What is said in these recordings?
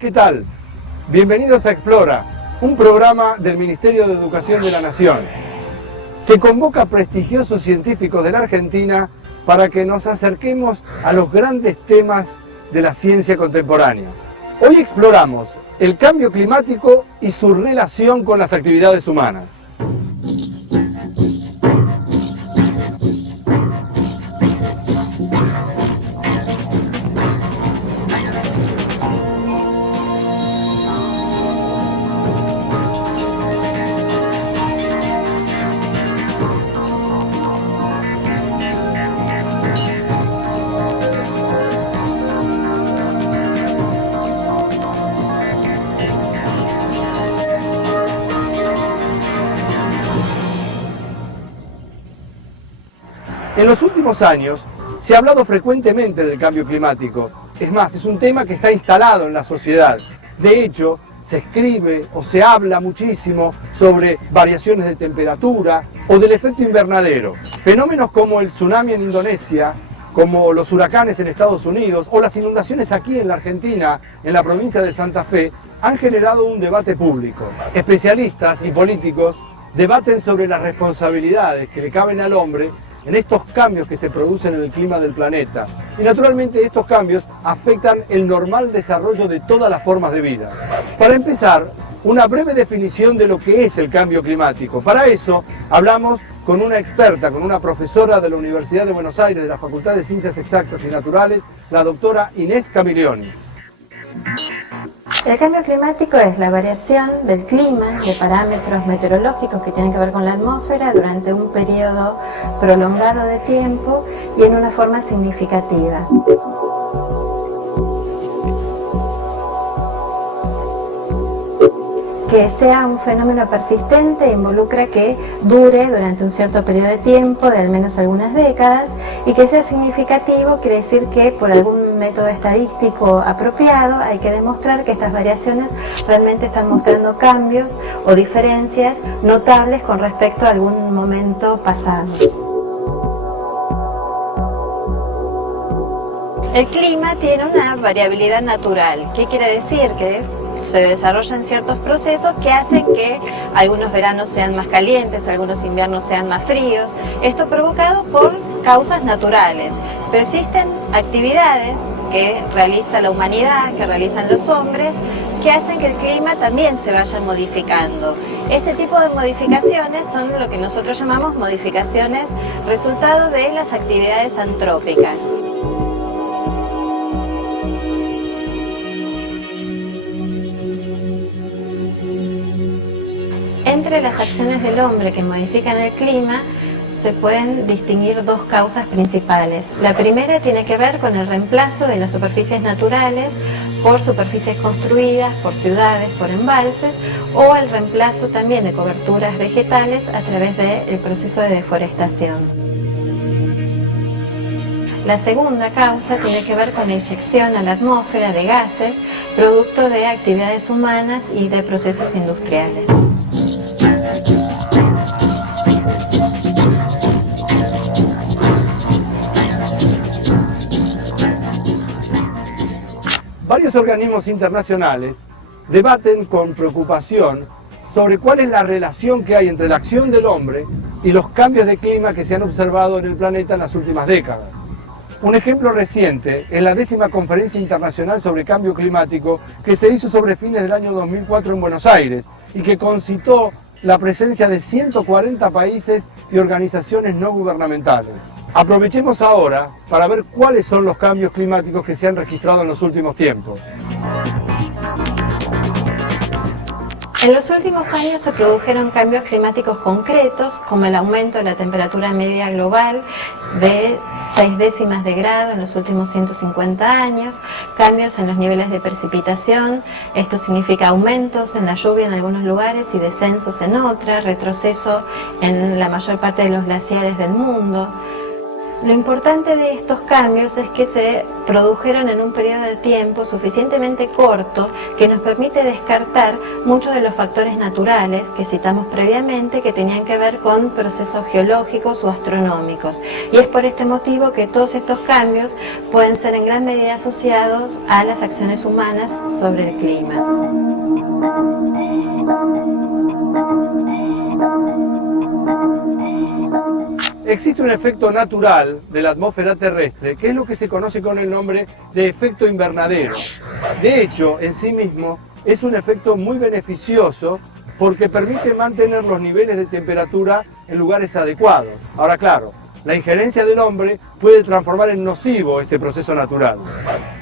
¿Qué tal? Bienvenidos a Explora, un programa del Ministerio de Educación de la Nación, que convoca a prestigiosos científicos de la Argentina para que nos acerquemos a los grandes temas de la ciencia contemporánea. Hoy exploramos el cambio climático y su relación con las actividades humanas. En los últimos años se ha hablado frecuentemente del cambio climático. Es más, es un tema que está instalado en la sociedad. De hecho, se escribe o se habla muchísimo sobre variaciones de temperatura o del efecto invernadero. Fenómenos como el tsunami en Indonesia, como los huracanes en Estados Unidos o las inundaciones aquí en la Argentina, en la provincia de Santa Fe, han generado un debate público. Especialistas y políticos debaten sobre las responsabilidades que le caben al hombre en estos cambios que se producen en el clima del planeta. Y naturalmente estos cambios afectan el normal desarrollo de todas las formas de vida. Para empezar, una breve definición de lo que es el cambio climático. Para eso hablamos con una experta, con una profesora de la Universidad de Buenos Aires, de la Facultad de Ciencias Exactas y Naturales, la doctora Inés Camiglioni. El cambio climático es la variación del clima, de parámetros meteorológicos que tienen que ver con la atmósfera durante un periodo prolongado de tiempo y en una forma significativa. Que sea un fenómeno persistente involucra que dure durante un cierto periodo de tiempo, de al menos algunas décadas, y que sea significativo quiere decir que por algún método estadístico apropiado hay que demostrar que estas variaciones realmente están mostrando cambios o diferencias notables con respecto a algún momento pasado. El clima tiene una variabilidad natural. ¿Qué quiere decir? Que se desarrollan ciertos procesos que hacen que algunos veranos sean más calientes, algunos inviernos sean más fríos. Esto provocado por causas naturales, pero existen actividades que realiza la humanidad, que realizan los hombres, que hacen que el clima también se vaya modificando. Este tipo de modificaciones son lo que nosotros llamamos modificaciones resultado de las actividades antrópicas. Entre las acciones del hombre que modifican el clima se pueden distinguir dos causas principales. La primera tiene que ver con el reemplazo de las superficies naturales por superficies construidas, por ciudades, por embalses, o el reemplazo también de coberturas vegetales a través del proceso de deforestación. La segunda causa tiene que ver con la inyección a la atmósfera de gases producto de actividades humanas y de procesos industriales. Varios organismos internacionales debaten con preocupación sobre cuál es la relación que hay entre la acción del hombre y los cambios de clima que se han observado en el planeta en las últimas décadas. Un ejemplo reciente es la 10ª Conferencia Internacional sobre Cambio Climático que se hizo sobre fines del año 2004 en Buenos Aires y que concitó la presencia de 140 países y organizaciones no gubernamentales. Aprovechemos ahora para ver cuáles son los cambios climáticos que se han registrado en los últimos tiempos. En los últimos años se produjeron cambios climáticos concretos, como el aumento de la temperatura media global de 0,6 de grado en los últimos 150 años, cambios en los niveles de precipitación, esto significa aumentos en la lluvia en algunos lugares y descensos en otras, retroceso en la mayor parte de los glaciares del mundo. Lo importante de estos cambios es que se produjeron en un periodo de tiempo suficientemente corto que nos permite descartar muchos de los factores naturales que citamos previamente que tenían que ver con procesos geológicos o astronómicos. Y es por este motivo que todos estos cambios pueden ser en gran medida asociados a las acciones humanas sobre el clima. Existe un efecto natural de la atmósfera terrestre, que es lo que se conoce con el nombre de efecto invernadero. De hecho, en sí mismo, es un efecto muy beneficioso porque permite mantener los niveles de temperatura en lugares adecuados. Ahora, claro, la injerencia del hombre puede transformar en nocivo este proceso natural.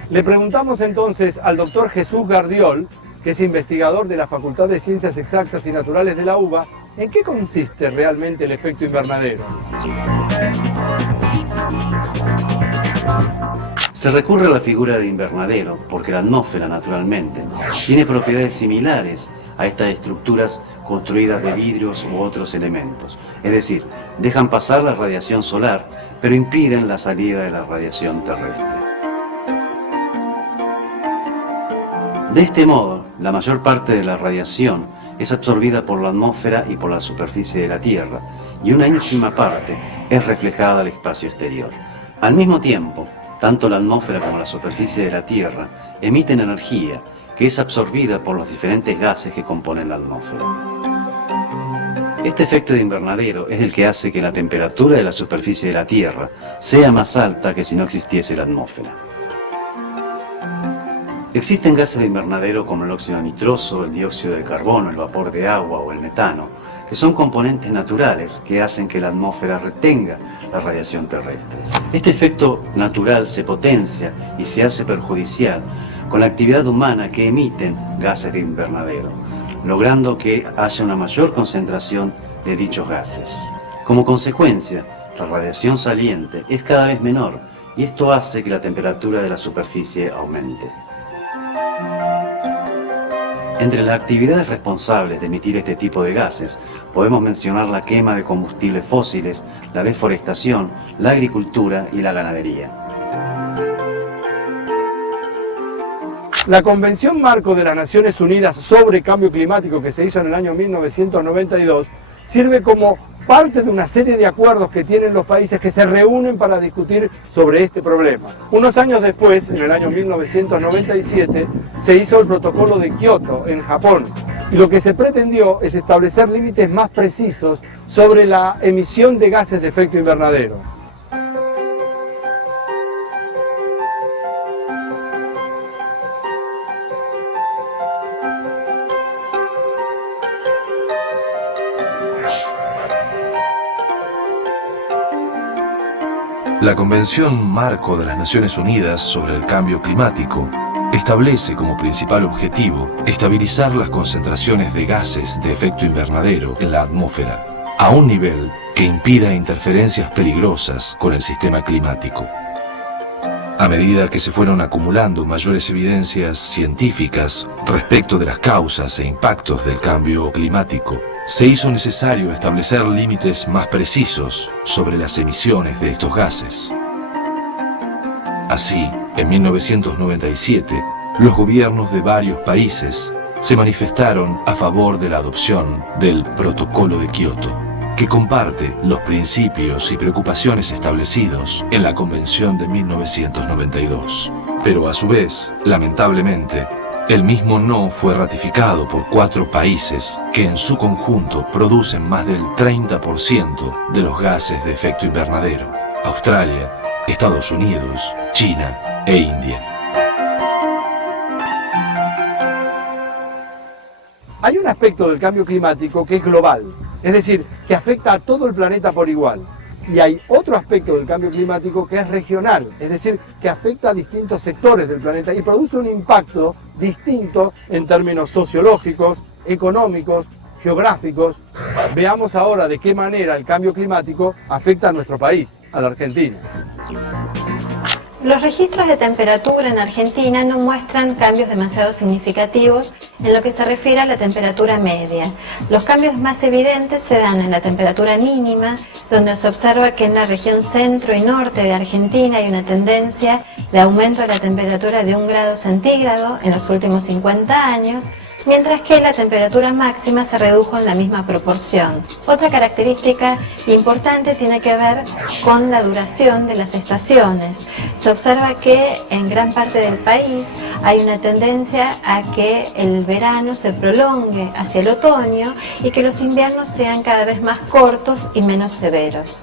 Le preguntamos entonces al doctor Jesús Gardiol, que es investigador de la Facultad de Ciencias Exactas y Naturales de la UBA, ¿en qué consiste realmente el efecto invernadero? Se recurre a la figura de invernadero porque la atmósfera, naturalmente, tiene propiedades similares a estas estructuras construidas de vidrios u otros elementos. Es decir, dejan pasar la radiación solar, pero impiden la salida de la radiación terrestre. De este modo, la mayor parte de la radiación es absorbida por la atmósfera y por la superficie de la Tierra, y una ínfima parte es reflejada al espacio exterior. Al mismo tiempo, tanto la atmósfera como la superficie de la Tierra emiten energía que es absorbida por los diferentes gases que componen la atmósfera. Este efecto de invernadero es el que hace que la temperatura de la superficie de la Tierra sea más alta que si no existiese la atmósfera. Existen gases de invernadero como el óxido nitroso, el dióxido de carbono, el vapor de agua o el metano, que son componentes naturales que hacen que la atmósfera retenga la radiación terrestre. Este efecto natural se potencia y se hace perjudicial con la actividad humana que emiten gases de invernadero, logrando que haya una mayor concentración de dichos gases. Como consecuencia, la radiación saliente es cada vez menor y esto hace que la temperatura de la superficie aumente. Entre las actividades responsables de emitir este tipo de gases, podemos mencionar la quema de combustibles fósiles, la deforestación, la agricultura y la ganadería. La Convención Marco de las Naciones Unidas sobre Cambio Climático, que se hizo en el año 1992, sirve como parte de una serie de acuerdos que tienen los países que se reúnen para discutir sobre este problema. Unos años después, en el año 1997, se hizo el Protocolo de Kioto en Japón, y lo que se pretendió es establecer límites más precisos sobre la emisión de gases de efecto invernadero. La Convención Marco de las Naciones Unidas sobre el Cambio Climático establece como principal objetivo estabilizar las concentraciones de gases de efecto invernadero en la atmósfera a un nivel que impida interferencias peligrosas con el sistema climático. A medida que se fueron acumulando mayores evidencias científicas respecto de las causas e impactos del cambio climático, se hizo necesario establecer límites más precisos sobre las emisiones de estos gases. Así, en 1997, los gobiernos de varios países se manifestaron a favor de la adopción del Protocolo de Kioto, que comparte los principios y preocupaciones establecidos en la Convención de 1992. Pero a su vez, lamentablemente, el mismo no fue ratificado por 4 países que en su conjunto producen más del 30% de los gases de efecto invernadero: Australia, Estados Unidos, China e India. Hay un aspecto del cambio climático que es global, es decir, que afecta a todo el planeta por igual. Y hay otro aspecto del cambio climático que es regional, es decir, que afecta a distintos sectores del planeta y produce un impacto distinto en términos sociológicos, económicos, geográficos. Veamos ahora de qué manera el cambio climático afecta a nuestro país, a la Argentina. Los registros de temperatura en Argentina no muestran cambios demasiado significativos en lo que se refiere a la temperatura media. Los cambios más evidentes se dan en la temperatura mínima, donde se observa que en la región centro y norte de Argentina hay una tendencia de aumento de la temperatura de 1 grado centígrado en los últimos 50 años, mientras que la temperatura máxima se redujo en la misma proporción. Otra característica importante tiene que ver con la duración de las estaciones. Se observa que en gran parte del país hay una tendencia a que el verano se prolongue hacia el otoño y que los inviernos sean cada vez más cortos y menos severos.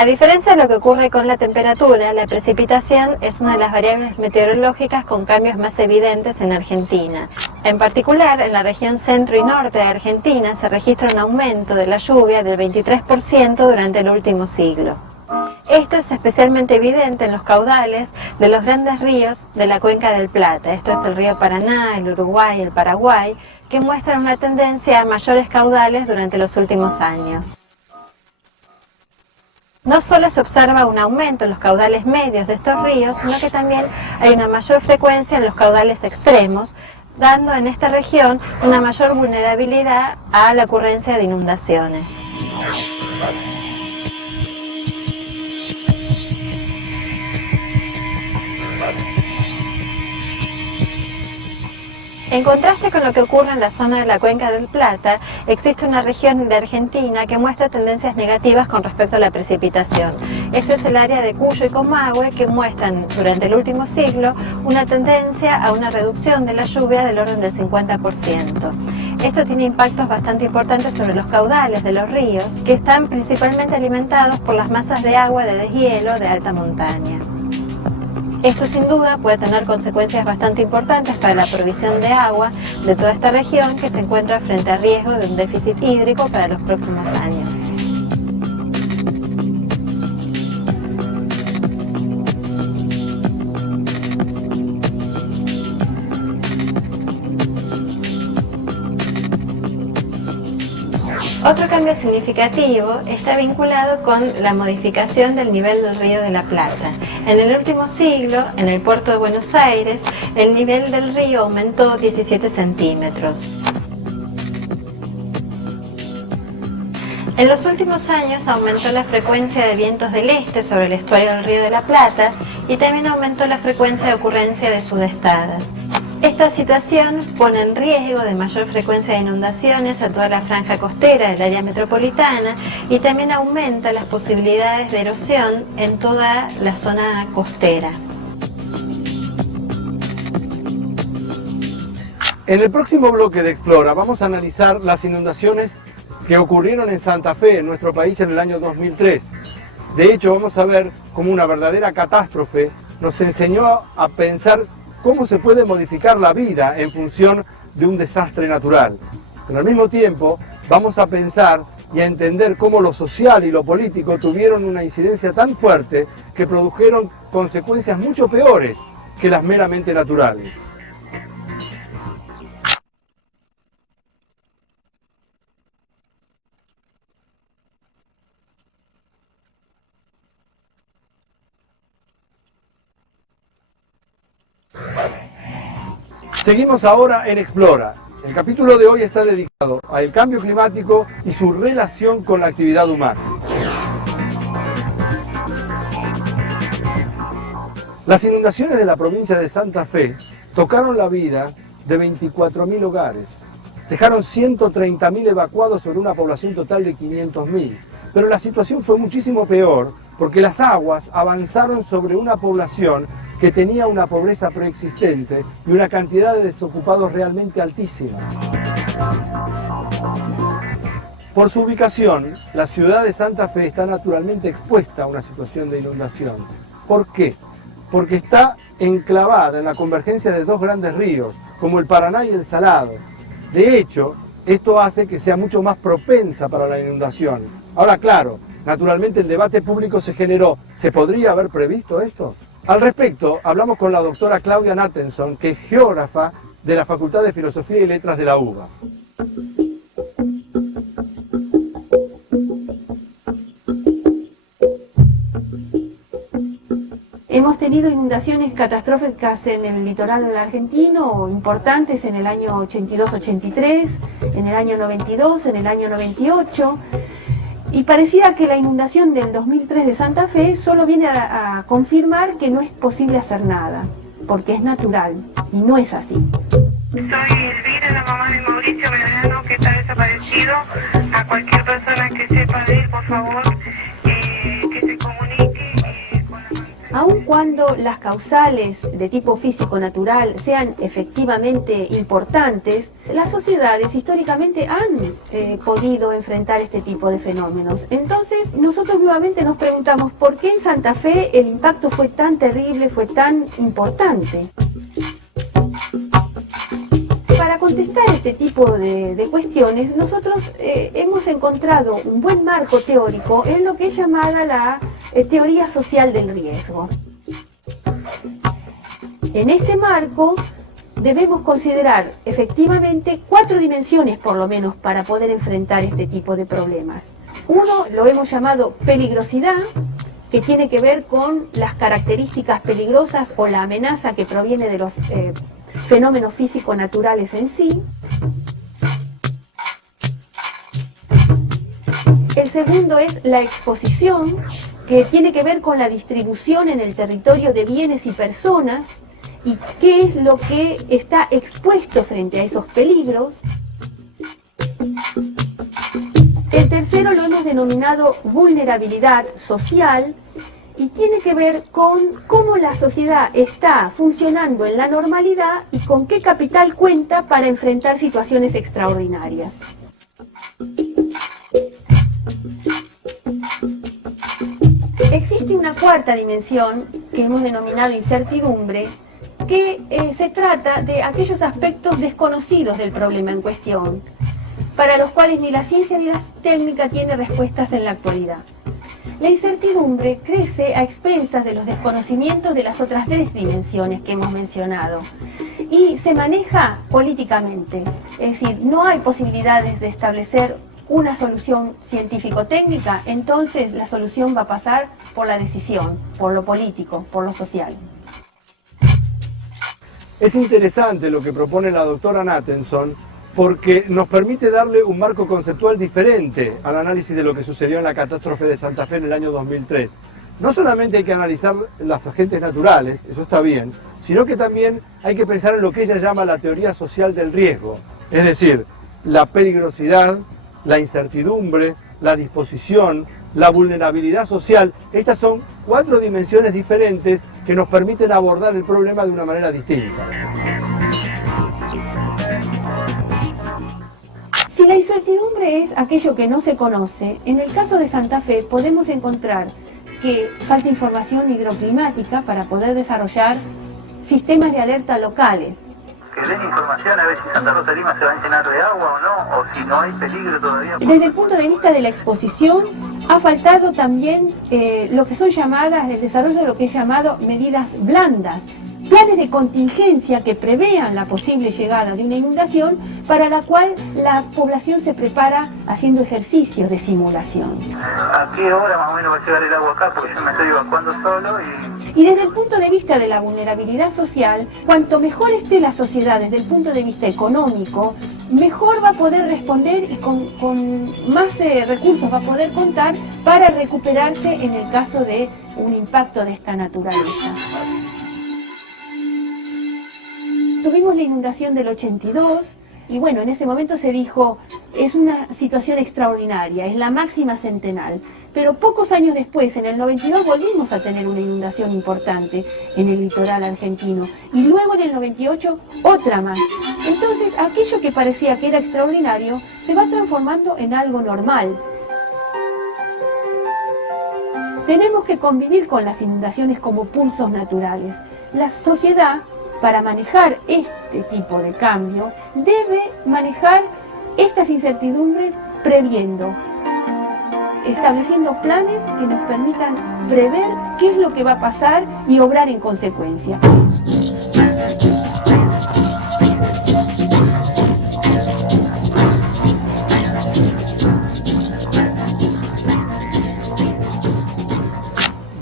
A diferencia de lo que ocurre con la temperatura, la precipitación es una de las variables meteorológicas con cambios más evidentes en Argentina. En particular, en la región centro y norte de Argentina se registra un aumento de la lluvia del 23% durante el último siglo. Esto es especialmente evidente en los caudales de los grandes ríos de la cuenca del Plata. Esto es el río Paraná, el Uruguay, el Paraguay, que muestran una tendencia a mayores caudales durante los últimos años. No solo se observa un aumento en los caudales medios de estos ríos, sino que también hay una mayor frecuencia en los caudales extremos, dando en esta región una mayor vulnerabilidad a la ocurrencia de inundaciones. En contraste con lo que ocurre en la zona de la Cuenca del Plata, existe una región de Argentina que muestra tendencias negativas con respecto a la precipitación. Esto es el área de Cuyo y Comahue, que muestran durante el último siglo una tendencia a una reducción de la lluvia del orden del 50%. Esto tiene impactos bastante importantes sobre los caudales de los ríos, que están principalmente alimentados por las masas de agua de deshielo de alta montaña. Esto sin duda puede tener consecuencias bastante importantes para la provisión de agua de toda esta región, que se encuentra frente a riesgo de un déficit hídrico para los próximos años. Otro cambio significativo está vinculado con la modificación del nivel del río de la Plata. En el último siglo, en el puerto de Buenos Aires, el nivel del río aumentó 17 centímetros. En los últimos años aumentó la frecuencia de vientos del este sobre el estuario del río de la Plata y también aumentó la frecuencia de ocurrencia de sudestadas. Esta situación pone en riesgo de mayor frecuencia de inundaciones a toda la franja costera del área metropolitana y también aumenta las posibilidades de erosión en toda la zona costera. En el próximo bloque de Explora vamos a analizar las inundaciones que ocurrieron en Santa Fe, en nuestro país, en el año 2003. De hecho, vamos a ver cómo una verdadera catástrofe nos enseñó a pensar cómo se puede modificar la vida en función de un desastre natural. Pero al mismo tiempo vamos a pensar y a entender cómo lo social y lo político tuvieron una incidencia tan fuerte que produjeron consecuencias mucho peores que las meramente naturales. Seguimos ahora en Explora. El capítulo de hoy está dedicado al cambio climático y su relación con la actividad humana. Las inundaciones de la provincia de Santa Fe tocaron la vida de 24.000 hogares. Dejaron 130.000 evacuados sobre una población total de 500.000. Pero la situación fue muchísimo peor porque las aguas avanzaron sobre una población que tenía una pobreza preexistente y una cantidad de desocupados realmente altísima. Por su ubicación, la ciudad de Santa Fe está naturalmente expuesta a una situación de inundación. ¿Por qué? Porque está enclavada en la convergencia de dos grandes ríos, como el Paraná y el Salado. De hecho, esto hace que sea mucho más propensa para la inundación. Ahora, claro, naturalmente el debate público se generó. ¿Se podría haber previsto esto? Al respecto, hablamos con la doctora Claudia Nattenson, que es geógrafa de la Facultad de Filosofía y Letras de la UBA. Hemos tenido inundaciones catastróficas en el litoral argentino, importantes en el año 82-83, en el año 92, en el año 98, y pareciera que la inundación del 2003 de Santa Fe solo viene a confirmar que no es posible hacer nada, porque es natural, y no es así. Soy Elvira, la mamá de Mauricio Belgrano, que está desaparecido. A cualquier persona que sepa de él, por favor, que se comunique con la policía. Aun cuando las causales de tipo físico-natural sean efectivamente importantes, las sociedades históricamente han podido enfrentar este tipo de fenómenos. Entonces, nosotros nuevamente nos preguntamos por qué en Santa Fe el impacto fue tan terrible, fue tan importante. Para contestar este tipo de cuestiones, nosotros hemos encontrado un buen marco teórico en lo que es llamada la teoría social del riesgo. En este marco debemos considerar efectivamente 4 dimensiones por lo menos para poder enfrentar este tipo de problemas. Uno lo hemos llamado peligrosidad, que tiene que ver con las características peligrosas o la amenaza que proviene de los fenómenos físico-naturales en sí. El segundo es la exposición, que tiene que ver con la distribución en el territorio de bienes y personas y qué es lo que está expuesto frente a esos peligros. El tercero lo hemos denominado vulnerabilidad social y tiene que ver con cómo la sociedad está funcionando en la normalidad y con qué capital cuenta para enfrentar situaciones extraordinarias. Existe una cuarta dimensión que hemos denominado incertidumbre, que se trata de aquellos aspectos desconocidos del problema en cuestión, para los cuales ni la ciencia ni la técnica tiene respuestas en la actualidad. La incertidumbre crece a expensas de los desconocimientos de las otras 3 dimensiones que hemos mencionado y se maneja políticamente, es decir, no hay posibilidades de establecer una solución científico-técnica, entonces la solución va a pasar por la decisión, por lo político, por lo social. Es interesante lo que propone la doctora Nathanson, porque nos permite darle un marco conceptual diferente al análisis de lo que sucedió en la catástrofe de Santa Fe en el año 2003. No solamente hay que analizar los agentes naturales, eso está bien, sino que también hay que pensar en lo que ella llama la teoría social del riesgo, es decir, la peligrosidad, la incertidumbre, la disposición, la vulnerabilidad social. Estas son 4 dimensiones diferentes que nos permiten abordar el problema de una manera distinta. Si la incertidumbre es aquello que no se conoce, en el caso de Santa Fe podemos encontrar que falta información hidroclimática para poder desarrollar sistemas de alerta locales. Que den información a ver si Santa Rosa de Lima se va a llenar de agua o no, o si no hay peligro todavía. Desde el punto de vista de la exposición, ha faltado también lo que son llamadas, el desarrollo de lo que es llamado medidas blandas, planes de contingencia que prevean la posible llegada de una inundación, para la cual la población se prepara haciendo ejercicios de simulación. ¿A qué hora más o menos va a llegar el agua acá? Porque yo me estoy evacuando solo Y desde el punto de vista de la vulnerabilidad social, cuanto mejor esté la sociedad desde el punto de vista económico, mejor va a poder responder y con más recursos va a poder contar para recuperarse en el caso de un impacto de esta naturaleza. Tuvimos la inundación del 82 y bueno, en ese momento se dijo, es una situación extraordinaria, es la máxima centenal. Pero pocos años después, en el 92, volvimos a tener una inundación importante en el litoral argentino. Y luego en el 98, otra más. Entonces, aquello que parecía que era extraordinario, se va transformando en algo normal. Tenemos que convivir con las inundaciones como pulsos naturales. La sociedad, para manejar este tipo de cambio, debe manejar estas incertidumbres previendo, estableciendo planes que nos permitan prever qué es lo que va a pasar y obrar en consecuencia.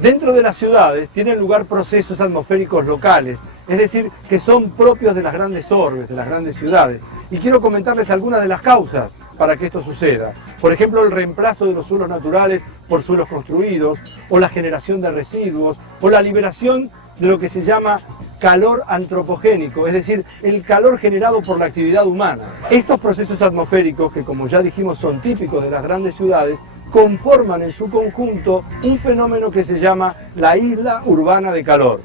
Dentro de las ciudades tienen lugar procesos atmosféricos locales, es decir, que son propios de las grandes orbes, de las grandes ciudades. Y quiero comentarles algunas de las causas para que esto suceda. Por ejemplo, el reemplazo de los suelos naturales por suelos construidos, o la generación de residuos, o la liberación de lo que se llama calor antropogénico, es decir, el calor generado por la actividad humana. Estos procesos atmosféricos, que como ya dijimos son típicos de las grandes ciudades, conforman en su conjunto un fenómeno que se llama la isla urbana de calor.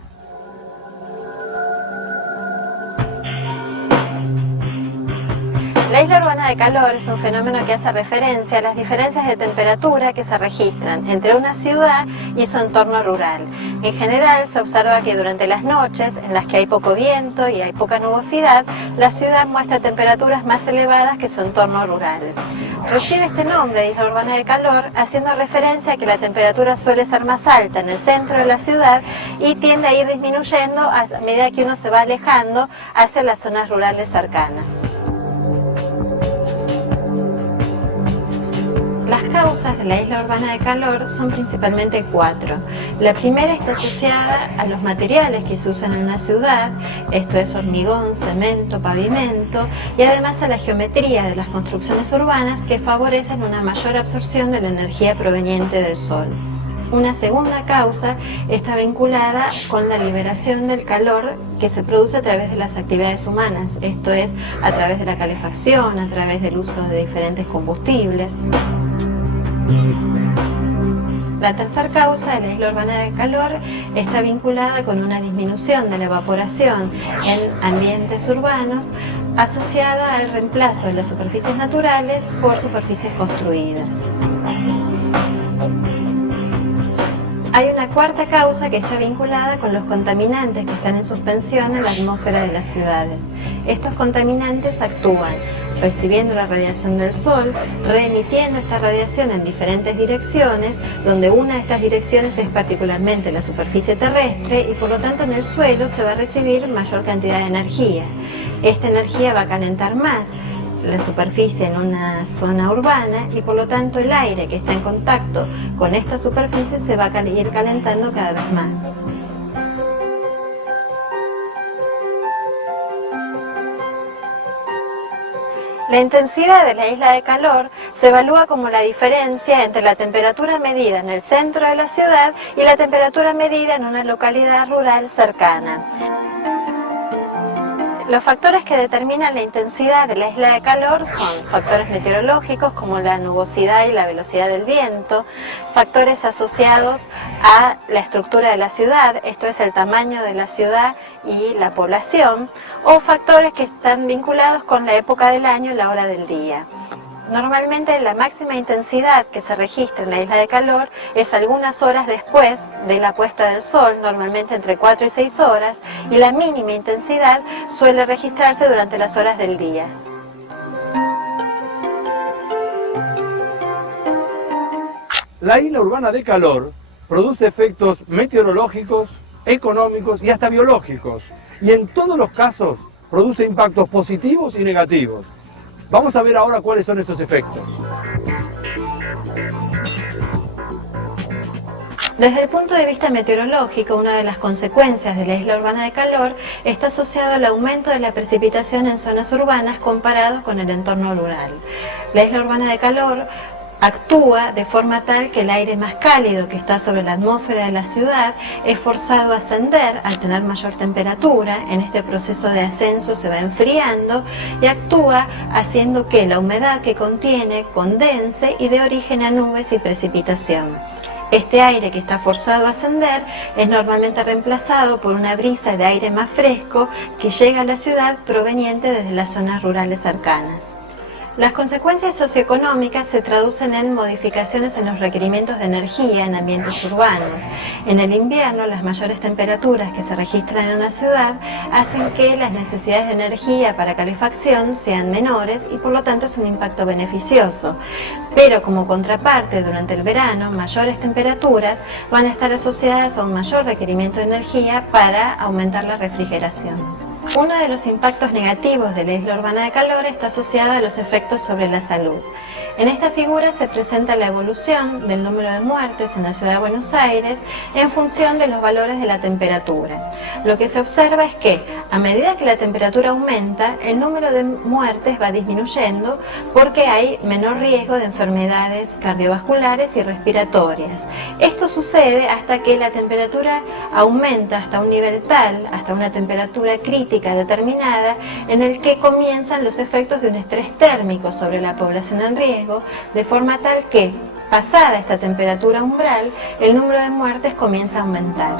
La isla urbana de calor es un fenómeno que hace referencia a las diferencias de temperatura que se registran entre una ciudad y su entorno rural. En general se observa que durante las noches, en las que hay poco viento y hay poca nubosidad, la ciudad muestra temperaturas más elevadas que su entorno rural. Recibe este nombre de isla urbana de calor haciendo referencia a que la temperatura suele ser más alta en el centro de la ciudad y tiende a ir disminuyendo a medida que uno se va alejando hacia las zonas rurales cercanas. Las causas de la isla urbana de calor son principalmente 4. La primera está asociada a los materiales que se usan en una ciudad, esto es hormigón, cemento, pavimento, y además a la geometría de las construcciones urbanas que favorecen una mayor absorción de la energía proveniente del sol. Una segunda causa está vinculada con la liberación del calor que se produce a través de las actividades humanas, esto es a través de la calefacción, a través del uso de diferentes combustibles. La tercera causa de la isla urbana de calor está vinculada con una disminución de la evaporación en ambientes urbanos asociada al reemplazo de las superficies naturales por superficies construidas. Hay una cuarta causa que está vinculada con los contaminantes que están en suspensión en la atmósfera de las ciudades. Estos contaminantes actúan recibiendo la radiación del sol, reemitiendo esta radiación en diferentes direcciones, donde una de estas direcciones es particularmente la superficie terrestre y por lo tanto en el suelo se va a recibir mayor cantidad de energía. Esta energía va a calentar más la superficie en una zona urbana y por lo tanto el aire que está en contacto con esta superficie se va a ir calentando cada vez más. La intensidad de la isla de calor se evalúa como la diferencia entre la temperatura medida en el centro de la ciudad y la temperatura medida en una localidad rural cercana. Los factores que determinan la intensidad de la isla de calor son factores meteorológicos como la nubosidad y la velocidad del viento, factores asociados a la estructura de la ciudad, esto es el tamaño de la ciudad y la población, o factores que están vinculados con la época del año y la hora del día. Normalmente la máxima intensidad que se registra en la isla de calor es algunas horas después de la puesta del sol, normalmente entre 4 y 6 horas, y la mínima intensidad suele registrarse durante las horas del día. La isla urbana de calor produce efectos meteorológicos, económicos y hasta biológicos, y en todos los casos produce impactos positivos y negativos. Vamos a ver ahora cuáles son esos efectos. Desde el punto de vista meteorológico, una de las consecuencias de la isla urbana de calor está asociado al aumento de la precipitación en zonas urbanas comparado con el entorno rural. La isla urbana de calor actúa de forma tal que el aire más cálido que está sobre la atmósfera de la ciudad es forzado a ascender al tener mayor temperatura. En este proceso de ascenso se va enfriando y actúa haciendo que la humedad que contiene condense y dé origen a nubes y precipitación. Este aire que está forzado a ascender es normalmente reemplazado por una brisa de aire más fresco que llega a la ciudad proveniente desde las zonas rurales cercanas. Las consecuencias socioeconómicas se traducen en modificaciones en los requerimientos de energía en ambientes urbanos. En el invierno, las mayores temperaturas que se registran en una ciudad hacen que las necesidades de energía para calefacción sean menores y por lo tanto es un impacto beneficioso. Pero como contraparte, durante el verano, mayores temperaturas van a estar asociadas a un mayor requerimiento de energía para aumentar la refrigeración. Uno de los impactos negativos de la isla urbana de calor está asociado a los efectos sobre la salud. En esta figura se presenta la evolución del número de muertes en la ciudad de Buenos Aires en función de los valores de la temperatura. Lo que se observa es que a medida que la temperatura aumenta, el número de muertes va disminuyendo porque hay menor riesgo de enfermedades cardiovasculares y respiratorias. Esto sucede hasta que la temperatura aumenta hasta un nivel tal, hasta una temperatura crítica determinada, en el que comienzan los efectos de un estrés térmico sobre la población en riesgo, de forma tal que, pasada esta temperatura umbral, el número de muertes comienza a aumentar.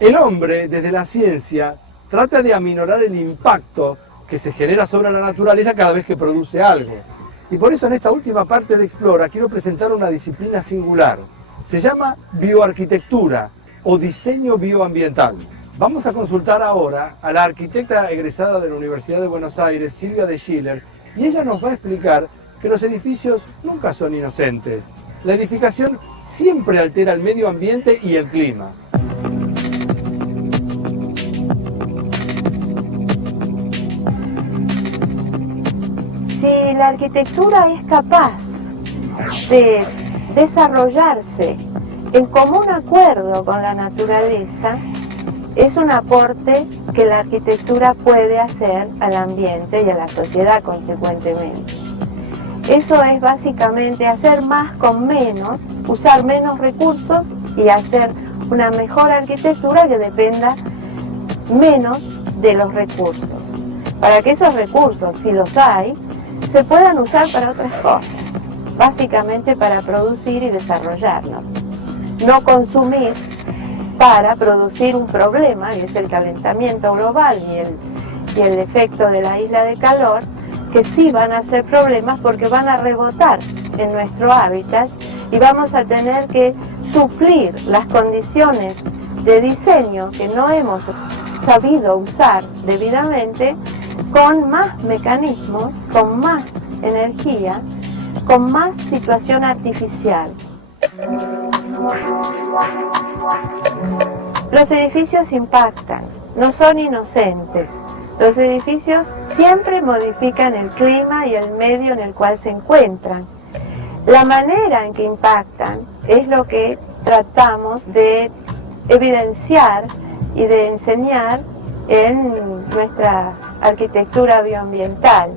El hombre, desde la ciencia, trata de aminorar el impacto que se genera sobre la naturaleza cada vez que produce algo. Y por eso en esta última parte de Explora quiero presentar una disciplina singular. Se llama bioarquitectura o diseño bioambiental. Vamos a consultar ahora a la arquitecta egresada de la Universidad de Buenos Aires, Silvia de Schiller, y ella nos va a explicar que los edificios nunca son inocentes. La edificación siempre altera el medio ambiente y el clima. Si la arquitectura es capaz de desarrollarse en común acuerdo con la naturaleza, es un aporte que la arquitectura puede hacer al ambiente y a la sociedad consecuentemente. Eso es básicamente hacer más con menos, usar menos recursos y hacer una mejor arquitectura que dependa menos de los recursos. Para que esos recursos, si los hay, se puedan usar para otras cosas, básicamente para producir y desarrollarnos. No consumir para producir un problema, que es el calentamiento global y el efecto de la isla de calor, que sí van a ser problemas porque van a rebotar en nuestro hábitat y vamos a tener que suplir las condiciones de diseño que no hemos sabido usar debidamente con más mecanismos, con más energía, con más situación artificial. Los edificios impactan, no son inocentes. Los edificios siempre modifican el clima y el medio en el cual se encuentran. La manera en que impactan es lo que tratamos de evidenciar y de enseñar en nuestra arquitectura bioambiental.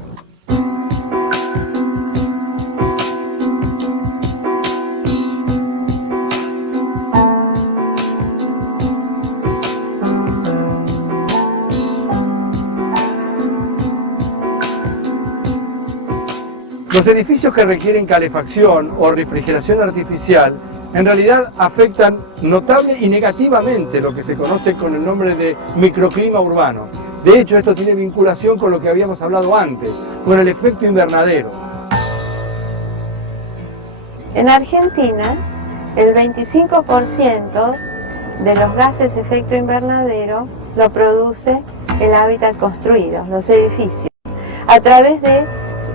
Los edificios que requieren calefacción o refrigeración artificial en realidad afectan notable y negativamente lo que se conoce con el nombre de microclima urbano. De hecho, esto tiene vinculación con lo que habíamos hablado antes, con el efecto invernadero. En Argentina, el 25% de los gases de efecto invernadero lo produce el hábitat construido, los edificios, a través de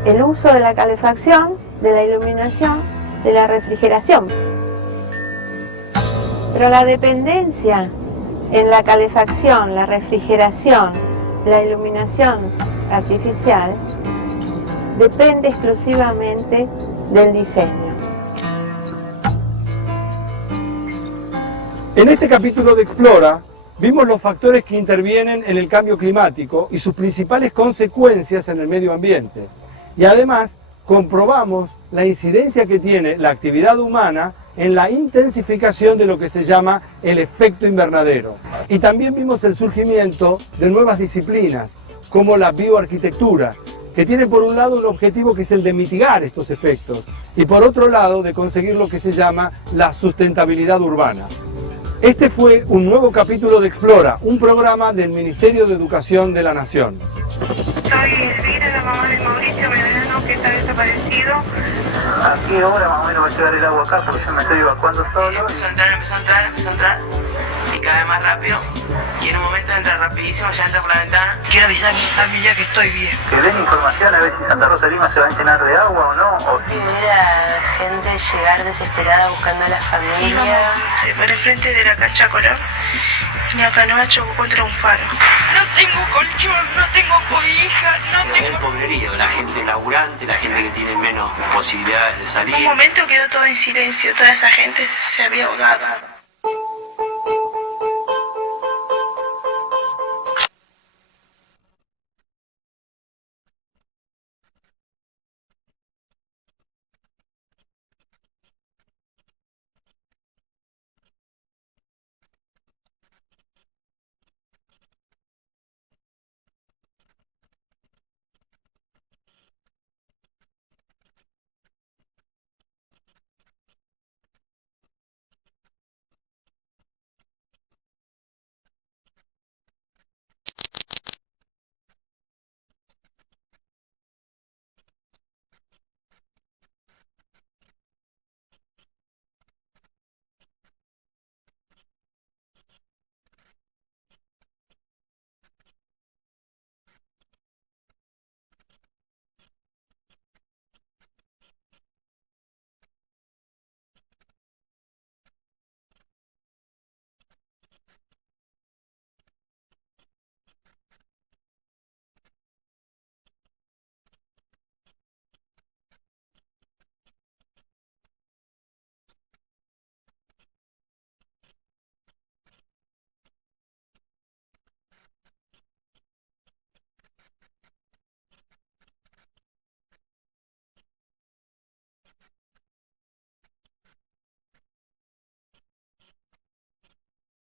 el uso de la calefacción, de la iluminación, de la refrigeración. Pero la dependencia en la calefacción, la refrigeración, la iluminación artificial depende exclusivamente del diseño. En este capítulo de Explora vimos los factores que intervienen en el cambio climático y sus principales consecuencias en el medio ambiente. Y además comprobamos la incidencia que tiene la actividad humana en la intensificación de lo que se llama el efecto invernadero. Y también vimos el surgimiento de nuevas disciplinas, como la bioarquitectura, que tiene por un lado un objetivo que es el de mitigar estos efectos, y por otro lado de conseguir lo que se llama la sustentabilidad urbana. Este fue un nuevo capítulo de Explora, un programa del Ministerio de Educación de la Nación. Soy Elvira, la mamá de Mauricio Medrano, que está desaparecido. ¿A qué hora más o menos va a llegar el agua acá? Porque yo me estoy evacuando solo. Empezó a entrar, y cada vez más rápido. Y en un momento entra rapidísimo, ya entra por la ventana. Quiero avisar a mi ya que estoy bien. Que den información a ver si Santa Rosa de Lima se va a llenar de agua o no. O si... Ver a gente llegar desesperada buscando a la familia. Por el frente de la Cachacola y acá no chocó contra un faro. No tengo colchón, no tengo cobija, no tengo... El pobrerío, la gente laburante, la gente que tiene menos posibilidades de salir. Un momento quedó todo en silencio, toda esa gente se había ahogado.